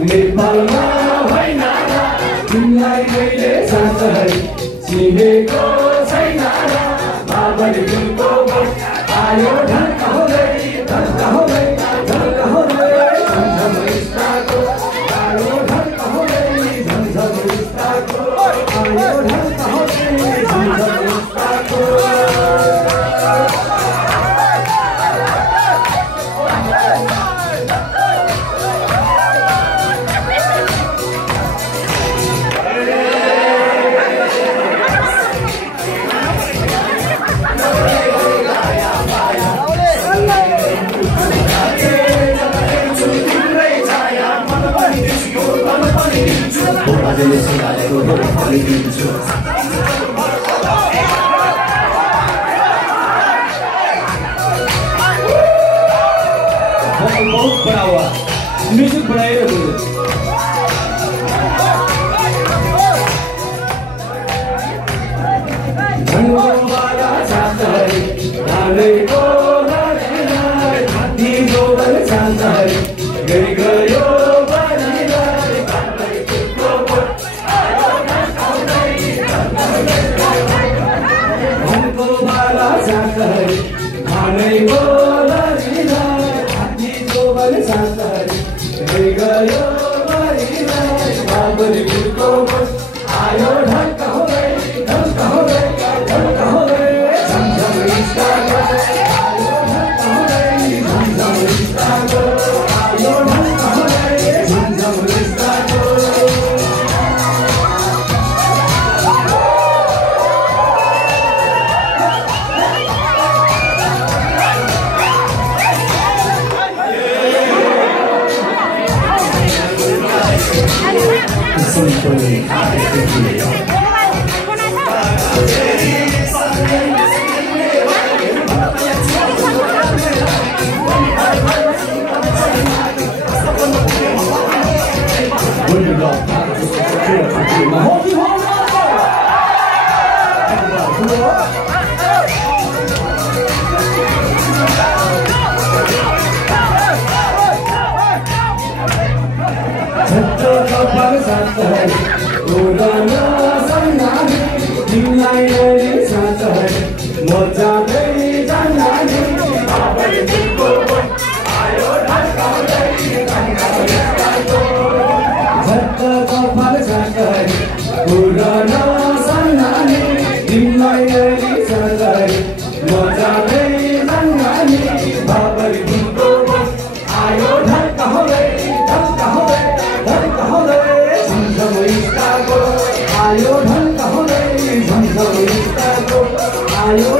नेपालमा होइन र तिमीलाई मैले साँच्चै चिनेको छैन र बाबरी गुलको आयो ढल्क हुँदै ढल्क हुँदै ढल्क हुँदै झमझम स्टारको आयो ढल्क हुँदै झमझम स्टारको आयो ढल्क हुँदै झमझम स्टारको बहुत बड़ा हुआ म्यूजिक बनाए धनवाला चाहता है गाने को चाहता है गई गयो खाने बोला हाथी जोबन साथ गयो बाबरी गुलको आयो ढल्क हुँदै ढल्क हुँदै ढल्क हुँदै झमझम स्टारको आयो ढल्क हुँदै झमझम स्टारको आयो ढल्क हुँदै झमझम स्टारको आयो ढल्क हुँदै झमझम स्टारको आयो